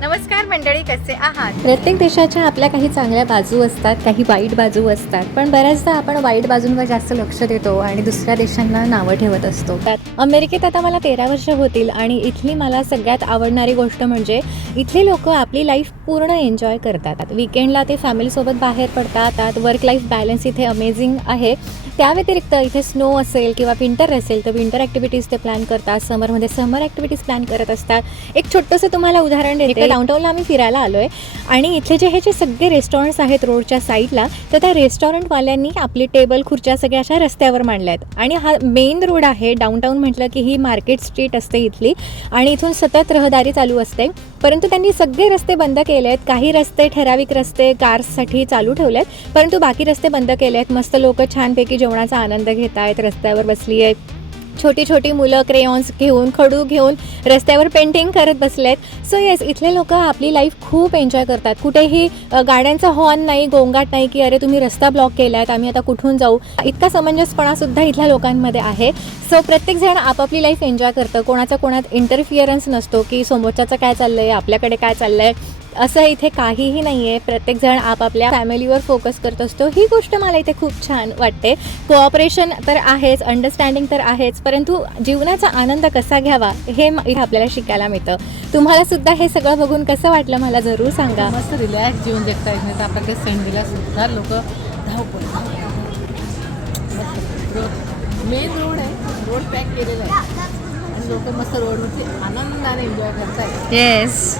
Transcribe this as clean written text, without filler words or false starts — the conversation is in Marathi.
नमस्कार मंडळी, कसे आहात? प्रत्येक देशाच्या आपल्या काही चांगल्या बाजू असतात, काही वाईट बाजू असतात, पण बऱ्याचदा आपण वाईट बाजूंवर जास्त लक्ष देतो आणि दुसऱ्या देशांना नावं ठेवत असतो. अमेरिकेत आता मला 13 वर्ष होतील आणि इथली मला सगळ्यात आवडणारी गोष्ट म्हणजे इथली लोक आपली लाईफ पूर्ण एन्जॉय करतात. वीकेंडला ते फॅमिलीसोबत बाहेर पडतात. वर्क लाईफ बॅलन्स इथे अमेझिंग आहे. त्या व्यतिरिक्त इथे स्नो असेल किंवा विंटर असेल तर विंटर ॲक्टिव्हिटीज ते प्लॅन करतात. समरमध्ये समर ॲक्टिव्हिटीज प्लॅन करत असतात. एक छोटंसं तुम्हाला उदाहरण देते. डाऊनटाऊनला आम्ही फिरायला आलो आहे आणि इथले हे जे सगळे रेस्टॉरंट्स आहेत रोडच्या साईडला, तर त्या रेस्टॉरंटवाल्यांनी आपली टेबल खुर्च्या सगळ्या अशा रस्त्यावर मांडल्या आहेत आणि हा मेन रोड आहे. डाऊनटाऊन म्हटलं की ही मार्केट स्ट्रीट असते इथली आणि इथून सतत रहदारी चालू असते. परंतु त्यांनी सगळे रस्ते बंद केले आहेत. काही रस्ते, ठराविक रस्ते कार्ससाठी चालू ठेवले आहेत, परंतु बाकी रस्ते बंद केले आहेत. मस्त लोक छानपैकी जेवणाचा आनंद घेत आहेत, रस्त्यावर बसली आहेत. छोटी छोटी मुलं क्रेयॉन्स घेऊन, खडू घेऊन रस्त्यावर पेंटिंग करत बसलेत. सो येस, इथले लोक आपली लाईफ खूप एन्जॉय करतात. कुठेही गाड्यांचा हॉर्न नाही, गोंगाट नाही की अरे तुम्ही रस्ता ब्लॉक केला आहे, आम्ही आता कुठून जाऊ. इतका समंजसपणासुद्धा इथल्या लोकांमध्ये आहे. सो प्रत्येकजण आपापली लाईफ एन्जॉय करतं. कोणाचा कोणात इंटरफिअरन्स नसतो की समोरच्याचं काय चाललं आहे, आपल्याकडे काय चाललं आहे, असं इथे काहीही नाही आहे. प्रत्येकजण आपापल्या फॅमिलीवर फोकस करत असतो. ही गोष्ट मला इथे खूप छान वाटते. कोऑपरेशन तर आहेच, अंडरस्टँडिंग तर आहेच, परंतु जीवनाचा आनंद कसा घ्यावा हे इथे आपल्याला शिकायला मिळतं. तुम्हाला सुद्धा हे सगळं बघून कसं वाटलं मला जरूर सांगा. मस्त रिलॅक्स जीवन जगता येत नाही तर आपल्याकडे संडेला सुद्धा लोक धावपळ. मेन रोड आहे, रोड पॅक केलेला आहे आणि लोक मस्त रोडवरती आनंदाने एन्जॉय करतायत. येस.